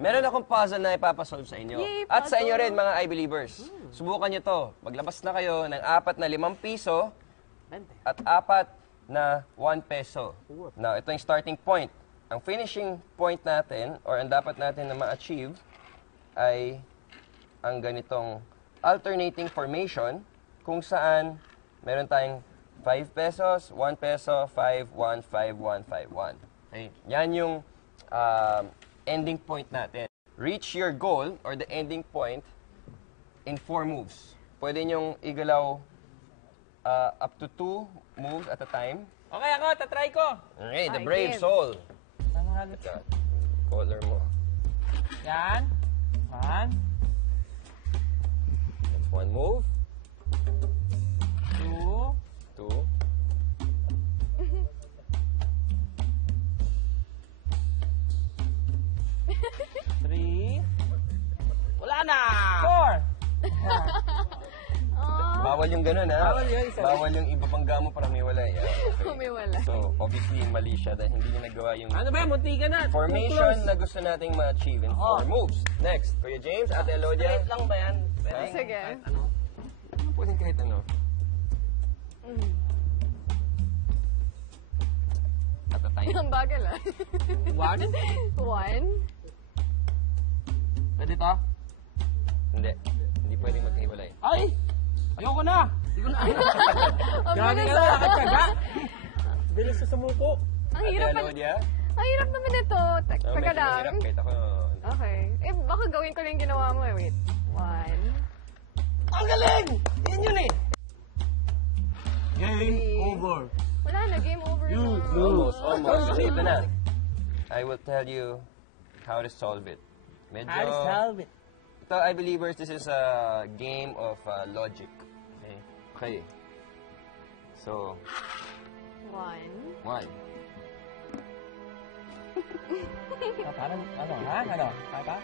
Meron akong puzzle na ipapasolve sa inyo. Yay, At sa inyo puzzle. rin, mga I-Believers. Subukan nyo to. Maglabas na kayo ng 4 na 5 piso at 4 na 1 peso. Now, ito yung starting point. Ang finishing point natin, or ang dapat natin na ma-achieve, ay ang ganitong alternating formation kung saan meron tayong 5 pesos, 1 peso, 5, 1, 5, 1, 5, 1. Okay? Yan yung ending point natin. Reach your goal or the ending point in 4 moves. Pwede nyong igalaw up to 2 moves at a time. Okay, ako, tatry ko. Okay, the Ay, brave game. soul. Ano nga dito? Ito, color mo. Yan. One. That's 1 move. 2. 2. Three. Wala na! 4. Bawal yung ganun, ha? Bawal yun, isa. Bawal yung ibabangga mo para may wala. Yeah, okay. Humiwala. So, obviously, mali siya dahil hindi niya nagawa yung Ano ba yan? Munti ka na. formation na gusto nating ma-achieve in 4 moves. Next, Kuya James, Ate Elodia. Straight lang ba yan? Pwede. Sige. Pwede kahit ano. At a time. Ang bagal ah. 1. 1. Pwede to? Hindi. Hindi pwedeng magkahiwalay. Ay! Ayoko na! Hindi ko na. Ang Grabe bilis ka na, ah. nakatsaga. Bilis sa sumuko. Ang Ate hirap pa. Elodia. Ang hirap naman ito. Teka medyo lang. mahirap kahit ako. Okay. Eh, baka gawin ko lang yung ginawa mo eh. Wait. 1. Ang galing! Yan yun eh. Game Three. over. Wala na. Game over na. Almost. Kasi ito na. I will tell you how to solve it. Medyo... How to solve it. Ito, I believers, this is a game of logic. Okay? Okay. So, 1. 1. Parang, ano, ha? Ano? Kaya ba?